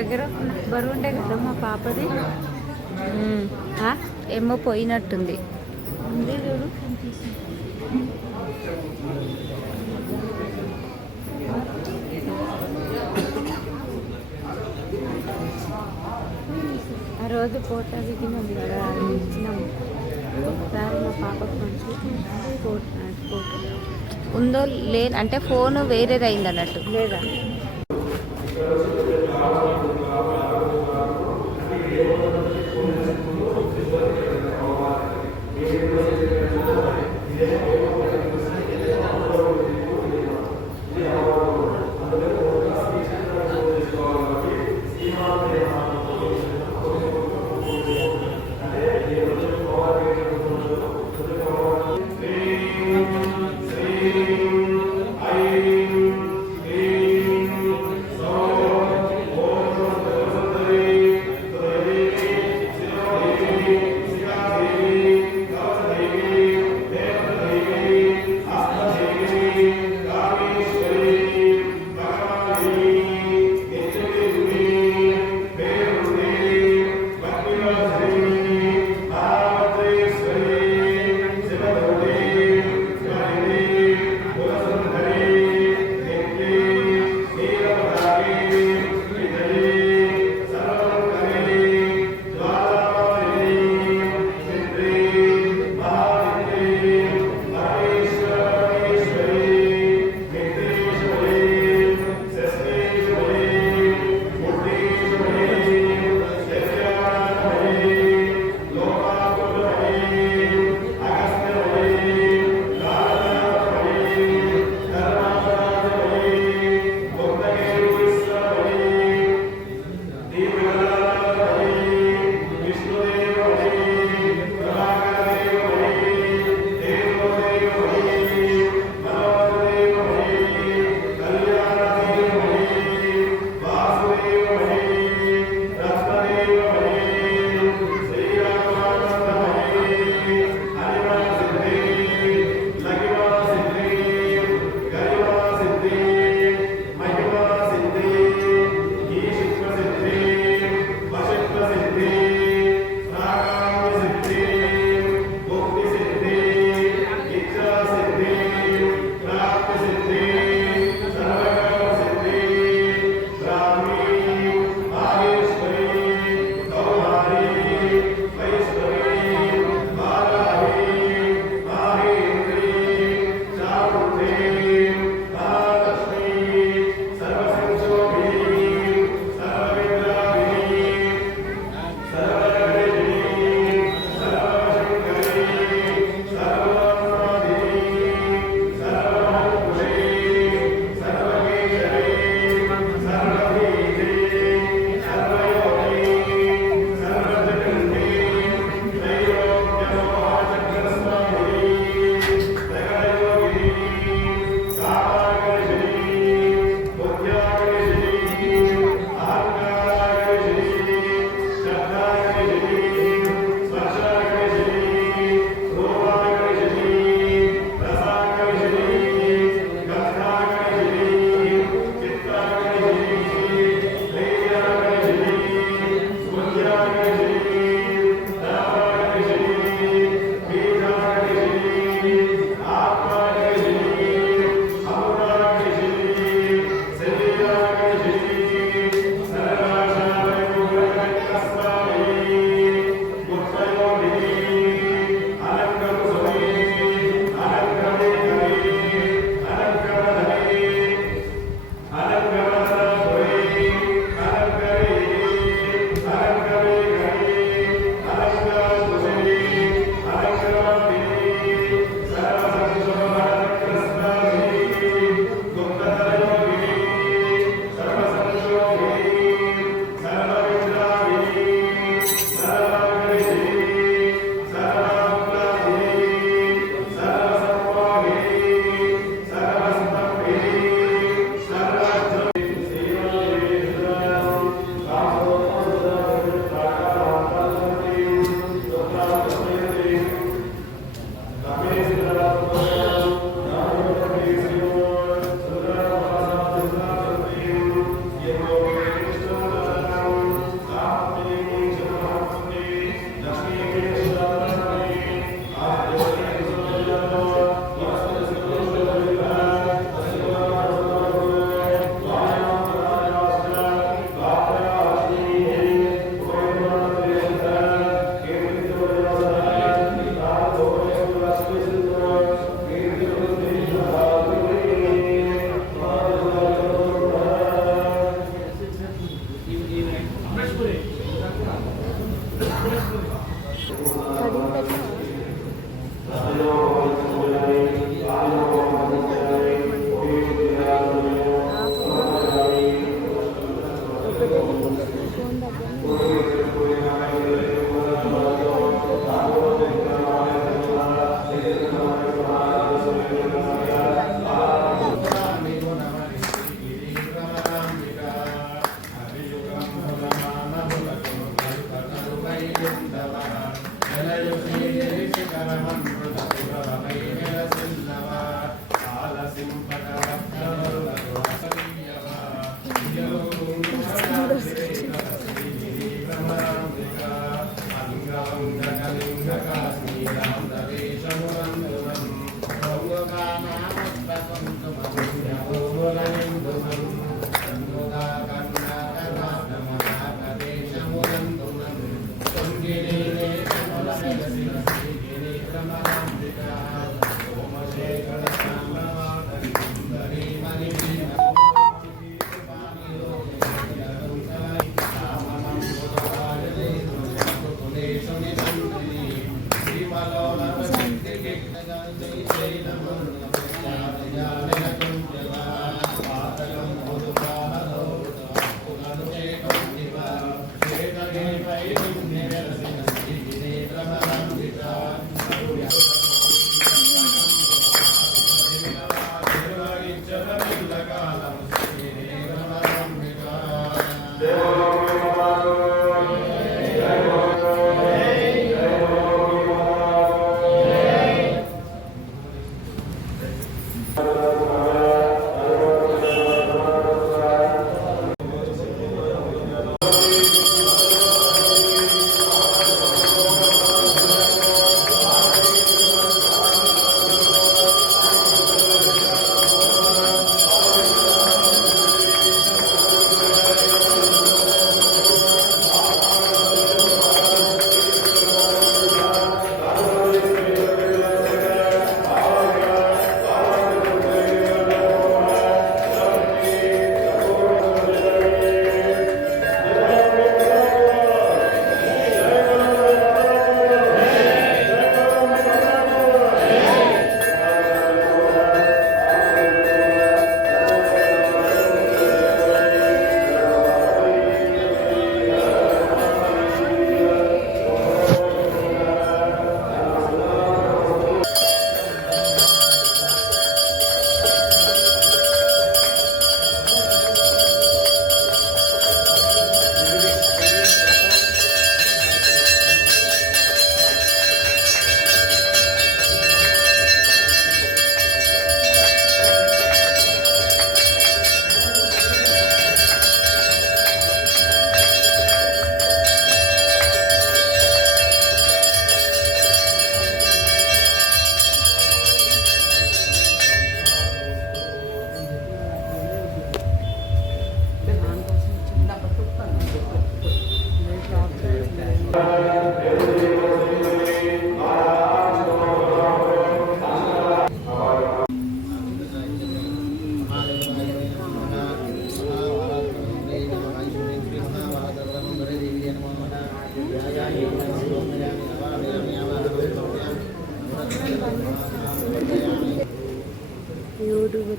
దగ్గర బరువు ఉండే కదా మా పాపది? ఏమో పోయినట్టుంది. ఉంది చూడు. ఆ రోజు ఫోటో దిగినాం కదా అది ఇచ్చినాము ఒకసారి మా పాపకు మంచి ఫోటో ఉందో లే అంటే ఫోన్ వేరేది అయింది అన్నట్టు లేదా?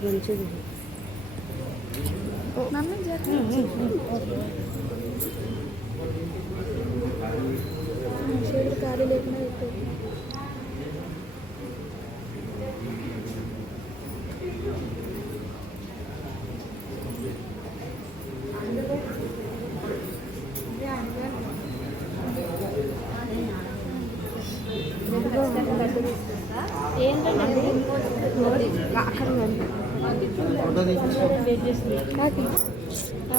మంచిది చేతులు ఖాళీ లేకుండా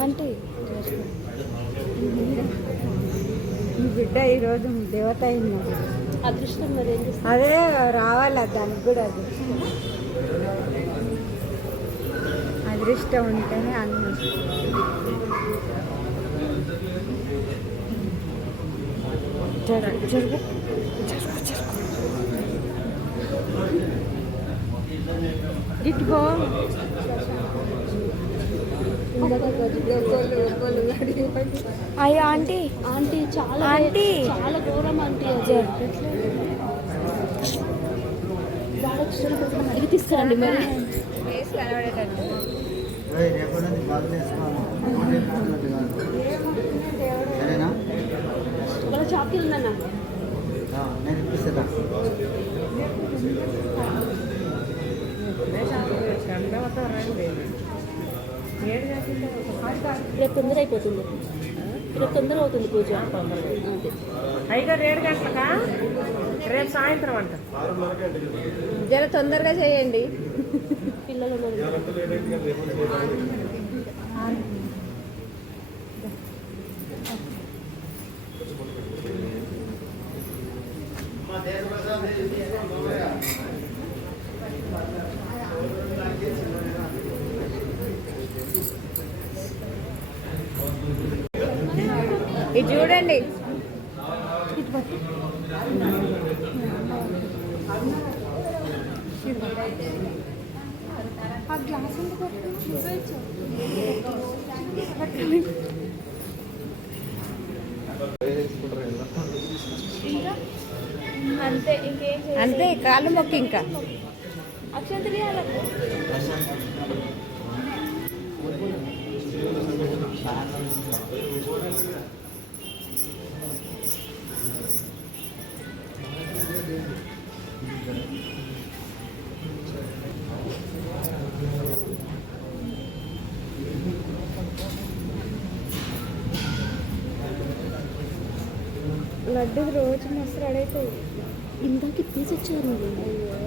అంటే ఈ బిడ్డ ఈరోజు దేవత అయింది. అదృష్టం మరి అదే రావాలి దానికి కూడా అది అదృష్టం ఉంటేనే అన్ని. జరుగు జరుగు అయ్యో ఆంటీ. ఆంటీ చాలా ఆంటీ. చాలా ఘోరం ఆంటీ అడిగి తీసుకురండి మరి వాళ్ళ షాప్కి రేపు తొందర అయిపోతుంది. రేపు తొందర అవుతుంది పూజ. ఐదారు ఏడు గంటలకా? రేపు సాయంత్రం అంట. జర తొందరగా చేయండి. పిల్లలు ఇది చూడండి. అంతే ఇంకేం అంతే కాళ్ళు మొక్కి ఇంకా. అక్షంతరి లడ్డు రోజు మస్తు అడైతే ఇందాక ఇప్పేసి అయ్యో.